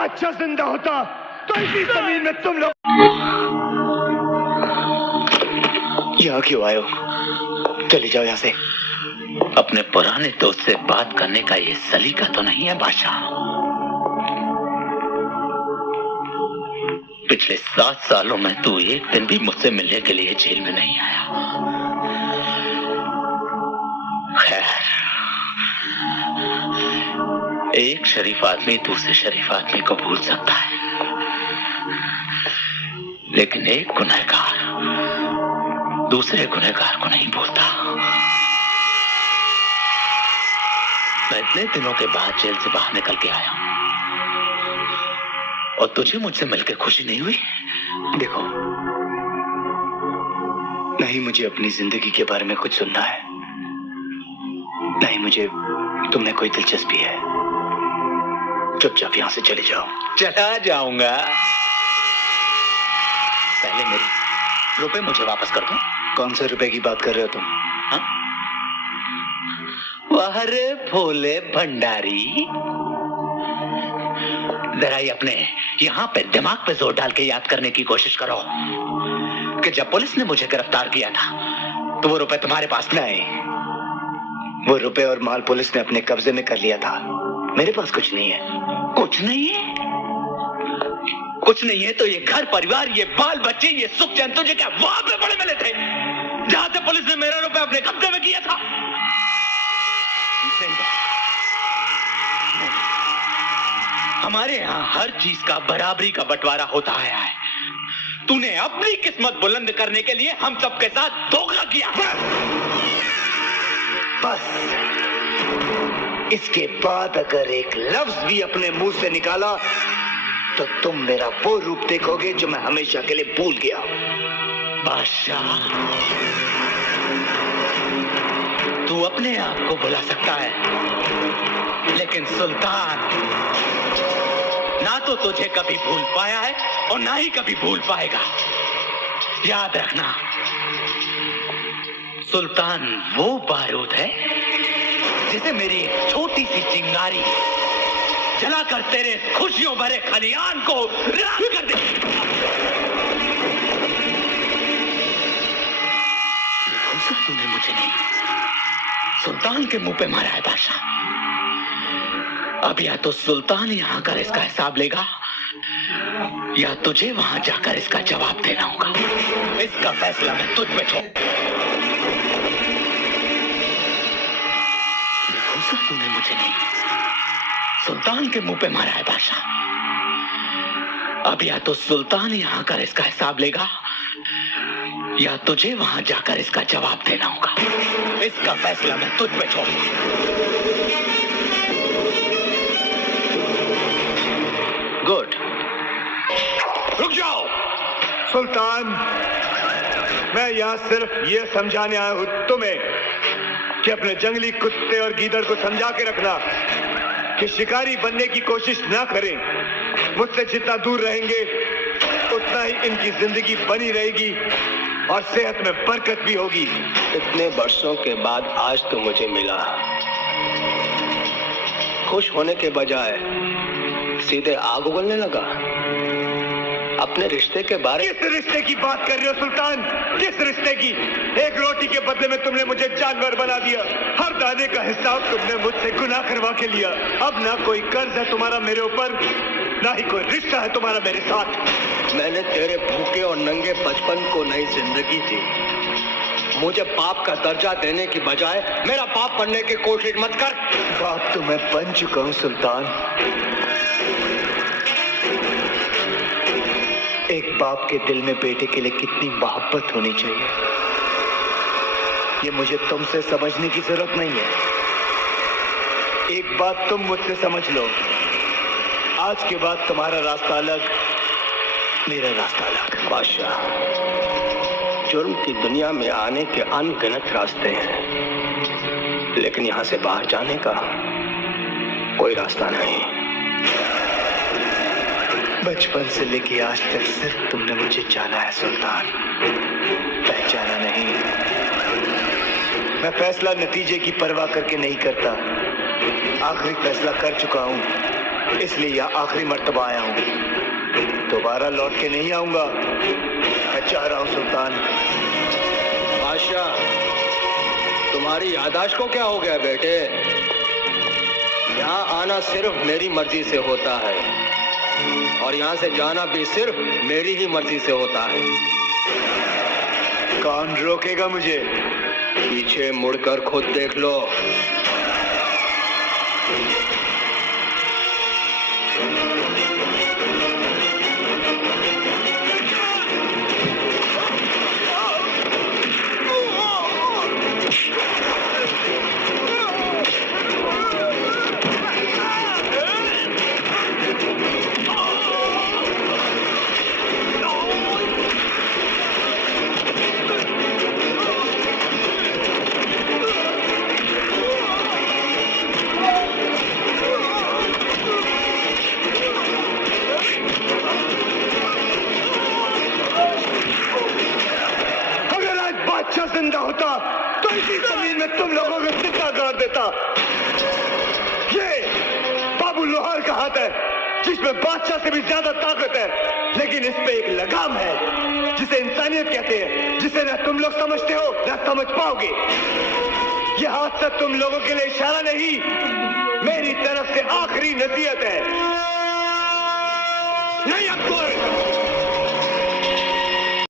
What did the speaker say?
बादशाह जिंदा होता तो इसी जमीन में तुम लोग यहाँ क्यों आए हो? चले जाओ यहाँ से। अपने पुराने दोस्त से बात करने का ये सलीका तो नहीं है बादशाह। पिछले 7 सालों में तू एक दिन भी मुझसे मिलने के लिए जेल में नहीं आया। खैर, एक शरीफ आदमी दूसरे शरीफ आदमी को भूल सकता है, लेकिन एक गुनहगार दूसरे गुनहगार को नहीं भूलता। मैं इतने दिनों के बाद जेल से बाहर निकल के आया हूं और तुझे मुझसे मिलकर खुशी नहीं हुई? देखो, नहीं मुझे अपनी जिंदगी के बारे में कुछ सुनना है, नहीं मुझे तुमने कोई दिलचस्पी है। चुपचाप यहां से चले जाओ। चला जाऊंगा। पहले मेरे रुपए मुझे वापस कर दो। कौन से रुपए की बात कर रहे हो तुम? हाँ? वाहरे भोले भंडारी, जरा ही अपने यहाँ पे दिमाग पे जोर डाल के याद करने की कोशिश करो कि जब पुलिस ने मुझे गिरफ्तार किया था तो वो रुपए तुम्हारे पास नहीं। वो रुपए और माल पुलिस ने अपने कब्जे में कर लिया था। मेरे पास कुछ नहीं है। कुछ नहीं है? कुछ नहीं है तो ये घर परिवार, ये बाल बच्चे, ये सुख चैन तुझे क्या वहां पे बड़े मिले थे जहां से पुलिस ने मेरा रुपए अपने कब्जे में किया था? नहीं। हमारे यहाँ हर चीज का बराबरी का बंटवारा होता आया है। तूने अपनी किस्मत बुलंद करने के लिए हम सबके साथ धोखा किया। बस इसके बाद अगर एक लफ्ज भी अपने मुंह से निकाला तो तुम मेरा वो रूप देखोगे जो मैं हमेशा के लिए भूल गया। बादशाह, तू अपने आप को भुला सकता है, लेकिन सुल्तान ना तो तुझे कभी भूल पाया है और ना ही कभी भूल पाएगा। याद रखना, सुल्तान वो बारूद है जिसे मेरी छोटी सी चिंगारी जलाकर तेरे खुशियों भरे खलियान को राख कर दे। तूने मुझे नहीं, सुल्तान के मुंह पे मारा है बादशाह। अब या तो सुल्तान यहाँ कर इसका हिसाब लेगा या तुझे वहां जाकर इसका जवाब देना होगा। इसका फैसला मैं तुझ पे छोड़। तूने मुझे नहीं, सुल्तान के मुंह पे मारा है बादशाह। अब या तो सुल्तान यहाँ कर इसका हिसाब लेगा या तुझे वहां जाकर इसका जवाब देना होगा। इसका फैसला मैं तुझ पे छोड़ूंगा। गुड। रुक जाओ। सुल्तान, मैं यहाँ सिर्फ ये समझाने आया हूँ तुम्हें कि अपने जंगली कुत्ते और गीदड़ को समझा के रखना कि शिकारी बनने की कोशिश ना करें। मुझसे जितना दूर रहेंगे उतना ही इनकी जिंदगी बनी रहेगी और सेहत में बरकत भी होगी। इतने वर्षों के बाद आज तो मुझे मिला। खुश होने के बजाय सीधे आग उगलने लगा। अपने रिश्ते के बारे किस रिश्ते की बात कर रहे हो सुल्तान? किस रिश्ते की? एक रोटी के बदले में तुमने मुझे जानवर बना दिया। हर दाने का हिसाब तुमने मुझसे गुनाह करवा के लिया। अब ना कोई कर्ज है तुम्हारा मेरे ऊपर, ना ही कोई रिश्ता है तुम्हारा मेरे साथ। मैंने तेरे भूखे और नंगे बचपन को नई जिंदगी दी। मुझे पाप का दर्जा देने की बजाय मेरा पाप बनने की कोशिश मत कर। बाप तो मैं बन चुका हूँ सुल्तान। एक बाप के दिल में बेटे के लिए कितनी मोहब्बत होनी चाहिए, ये मुझे तुमसे समझने की जरूरत नहीं है। एक बात तुम मुझसे समझ लो, आज के बाद तुम्हारा रास्ता अलग, मेरा रास्ता अलग। बादशाह, जुर्म की दुनिया में आने के अनगिनत रास्ते हैं, लेकिन यहाँ से बाहर जाने का कोई रास्ता नहीं। बचपन से लेके आज तक सिर्फ तुमने मुझे जाना है सुल्तान, पहचाना नहीं। मैं फैसला नतीजे की परवाह करके नहीं करता। आखिरी फैसला कर चुका हूं, इसलिए यह आखिरी मर्तबा आया हूँ, दोबारा लौट के नहीं आऊंगा। मैं चाह रहा हूँ सुल्तान। बादशाह, तुम्हारी याददाश्त को क्या हो गया बेटे? यहाँ आना सिर्फ मेरी मर्जी से होता है और यहाँ से जाना भी सिर्फ मेरी ही मर्जी से होता है। कौन रोकेगा मुझे? पीछे मुड़कर खुद देख लो। जिंदा होता तो इसी जमीन में तुम लोगों को जिंदा कर देता। ये बाबू लोहार का हाथ है जिसमें बादशाह से भी ज्यादा ताकत है, लेकिन इस पे एक लगाम है जिसे इंसानियत कहते हैं, जिसे न तुम लोग समझते हो न समझ पाओगे। ये हाथ से तुम लोगों के लिए इशारा नहीं, मेरी तरफ से आखिरी नसीहत है। नहीं अकबर,